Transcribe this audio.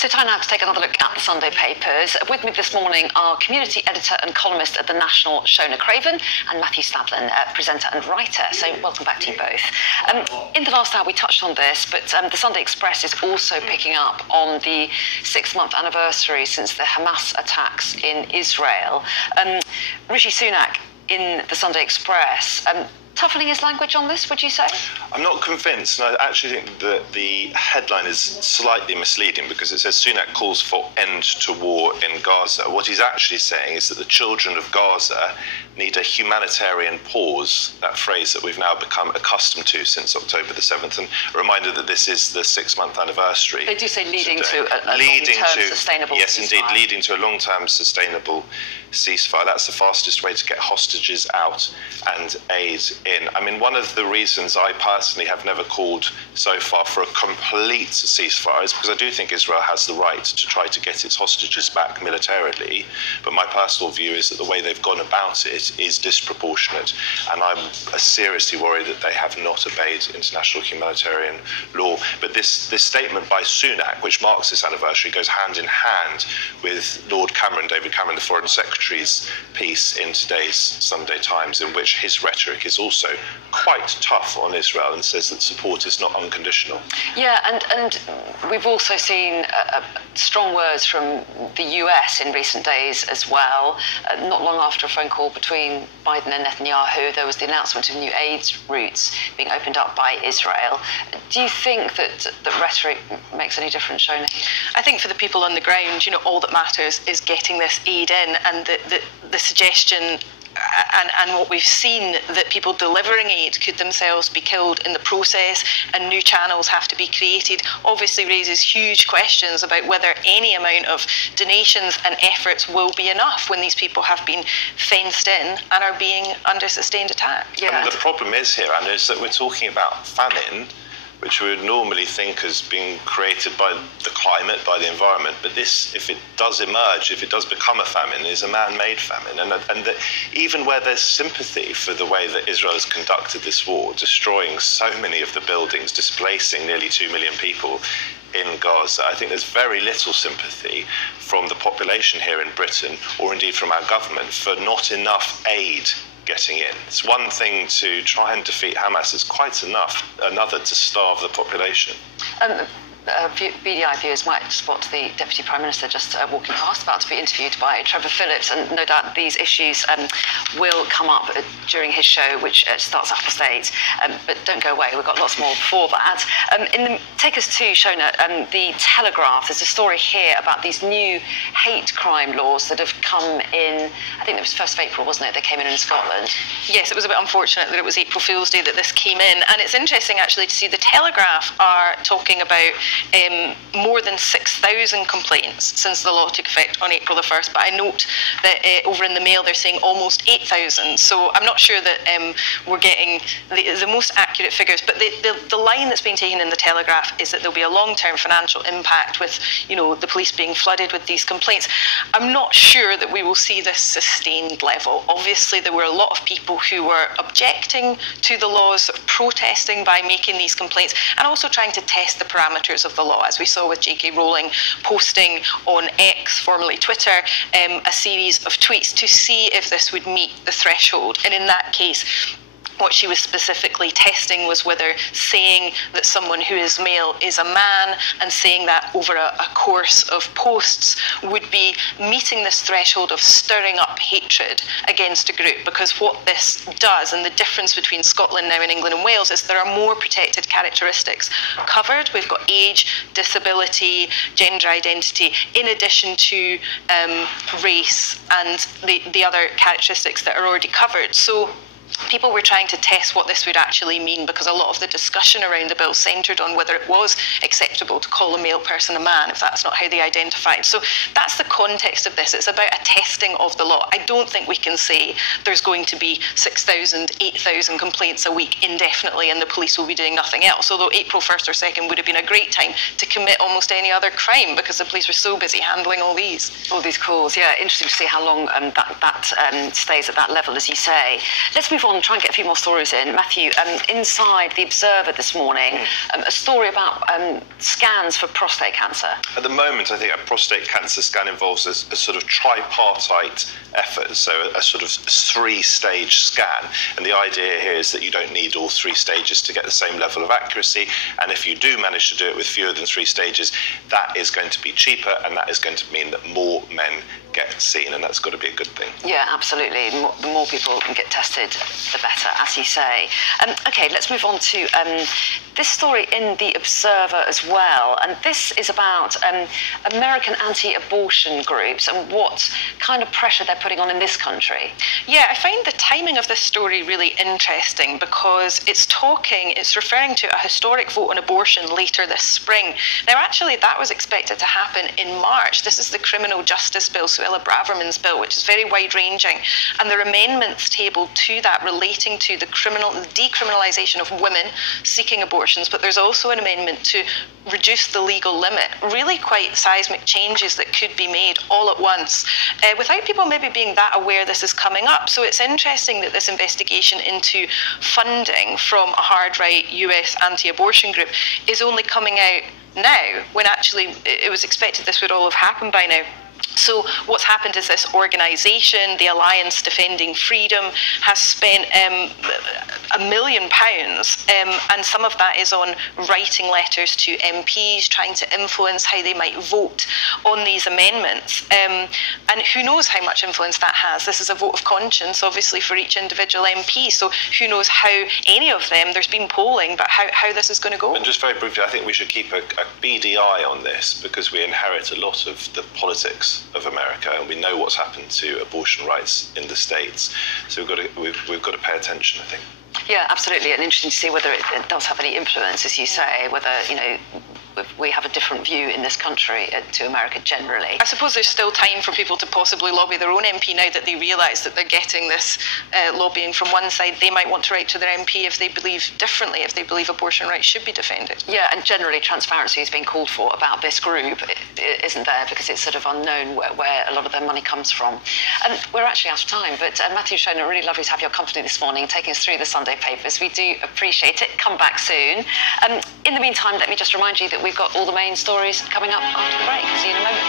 So time now to take another look at the Sunday papers. With me this morning are community editor and columnist at The National, Shona Craven, and Matthew Sladlen, presenter and writer. So welcome back to you both. In the last hour we touched on this, but the Sunday Express is also picking up on the 6-month anniversary since the Hamas attacks in Israel. Rishi Sunak in the Sunday Express, toughening his language on this, would you say? I'm not convinced, and I actually think that the headline is slightly misleading because it says Sunak calls for end to war in Gaza. What he's actually saying is that the children of Gaza need a humanitarian pause, that phrase that we've now become accustomed to since October the 7th, and a reminder that this is the 6-month anniversary. They do say leading to a long-term sustainable yes, ceasefire. Indeed, leading to a long-term sustainable ceasefire. That's the fastest way to get hostages out and aid in. I mean, one of the reasons I personally have never called so far for a complete ceasefire is because I do think Israel has the right to try to get its hostages back militarily, but my personal view is that the way they've gone about it is disproportionate, and I'm seriously worried that they have not obeyed international humanitarian law. But this statement by Sunak, which marks this anniversary, goes hand in hand with Lord Cameron, David Cameron, the Foreign Secretary's piece in today's Sunday Times, in which his rhetoric is also quite tough on Israel and says that support is not unconditional. Yeah, and we've also seen strong words from the US in recent days as well. Not long after a phone call between Biden and Netanyahu, there was the announcement of new aid routes being opened up by Israel. Do you think that rhetoric makes any difference, Shona? I think for the people on the ground, all that matters is getting this aid in, and the suggestion and what we've seen, that people delivering aid could themselves be killed in the process and new channels have to be created, obviously raises huge questions about whether any amount of donations and efforts will be enough when these people have been fenced in and are being under sustained attack. Yeah. And the problem is here, Anna, is that we're talking about famine, which we would normally think as being created by the climate, by the environment. But this, if it does emerge, if it does become a famine, is a man-made famine. And even where there's sympathy for the way that Israel has conducted this war, destroying so many of the buildings, displacing nearly 2 million people in Gaza, I think there's very little sympathy from the population here in Britain, or indeed from our government, for not enough aid getting in. It's one thing to try and defeat Hamas, it's quite another to starve the population. BDI viewers might spot the Deputy Prime Minister just walking past, about to be interviewed by Trevor Phillips, and no doubt these issues will come up during his show, which starts at 8:30. But don't go away, we've got lots more before that. Take us to, Shona, the Telegraph. There's a story here about these new hate crime laws that have come in, I think it was 1st of April, wasn't it? They came in Scotland. Yes, it was a bit unfortunate that it was April Fool's Day that this came in, and it's interesting actually to see the Telegraph are talking about more than 6,000 complaints since the law took effect on April the 1st, but I note that over in the Mail they're saying almost 8,000, so I'm not sure that we're getting the most accurate figures, but the line that's being taken in the Telegraph is that there'll be a long-term financial impact with the police being flooded with these complaints. I'm not sure that we will see this sustained level. Obviously there were a lot of people who were objecting to the laws, protesting by making these complaints, and also trying to test the parameters of the law, as we saw with J.K. Rowling posting on X, formerly Twitter, a series of tweets to see if this would meet the threshold. And in that case, what she was specifically testing was whether saying that someone who is male is a man and saying that over a course of posts would be meeting this threshold of stirring up hatred against a group. Because what this does, and the difference between Scotland now and England and Wales, is there are more protected characteristics covered. We've got age, disability, gender identity, in addition to race and the other characteristics that are already covered. So people were trying to test what this would actually mean, because a lot of the discussion around the bill centred on whether it was acceptable to call a male person a man if that's not how they identified. So that's the context of this. It's about a testing of the law. I don't think we can say there's going to be 6,000, 8,000 complaints a week indefinitely and the police will be doing nothing else, although April 1st or 2nd would have been a great time to commit almost any other crime because the police were so busy handling all these calls. Yeah, interesting to see how long that stays at that level, as you say. Let's move move on and try and get a few more stories in. Matthew, inside The Observer this morning, a story about scans for prostate cancer. At the moment, I think a prostate cancer scan involves a sort of tripartite effort, so a sort of 3-stage scan. And the idea here is that you don't need all 3 stages to get the same level of accuracy. And if you do manage to do it with fewer than 3 stages, that is going to be cheaper, and that is going to mean that more men get seen, and that's got to be a good thing. Yeah, absolutely. The more people can get tested, the better, as you say. OK, let's move on to this story in The Observer as well. And this is about American anti-abortion groups and what kind of pressure they're putting on in this country. Yeah, I find the timing of this story really interesting because it's referring to a historic vote on abortion later this spring. Now, actually, that was expected to happen in March. This is the Criminal Justice Bill, Suella Braverman's bill, which is very wide-ranging, and there are amendments tabled to that relating to the decriminalisation of women seeking abortions, but there's also an amendment to reduce the legal limit. Really quite seismic changes that could be made all at once without people maybe being that aware this is coming up. So it's interesting that this investigation into funding from a hard-right US anti-abortion group is only coming out now, when actually it was expected this would all have happened by now. So what's happened is this organisation, the Alliance Defending Freedom, has spent £1 million, and some of that is on writing letters to MPs, trying to influence how they might vote on these amendments. And who knows how much influence that has. This is a vote of conscience, obviously, for each individual MP, so who knows how any of them, there's been polling, but how this is going to go. And just very briefly, I think we should keep a beady eye on this, because we inherit a lot of the politics of America, and we know what's happened to abortion rights in the States. So we've got to pay attention, I think. Yeah, absolutely, and interesting to see whether it does have any influence, as you say, whether, we have a different view in this country to America generally. I suppose there's still time for people to possibly lobby their own MP now that they realise that they're getting this lobbying from one side. They might want to write to their MP if they believe differently, if they believe abortion rights should be defended. Yeah, and generally transparency is being called for about this group. It isn't there because it's sort of unknown where a lot of their money comes from. We're actually out of time, but Matthew Shona, really lovely to have your company this morning, taking us through the Sunday papers. We do appreciate it. Come back soon. In the meantime, let me just remind you that we've got all the main stories coming up after the break. See you in a moment.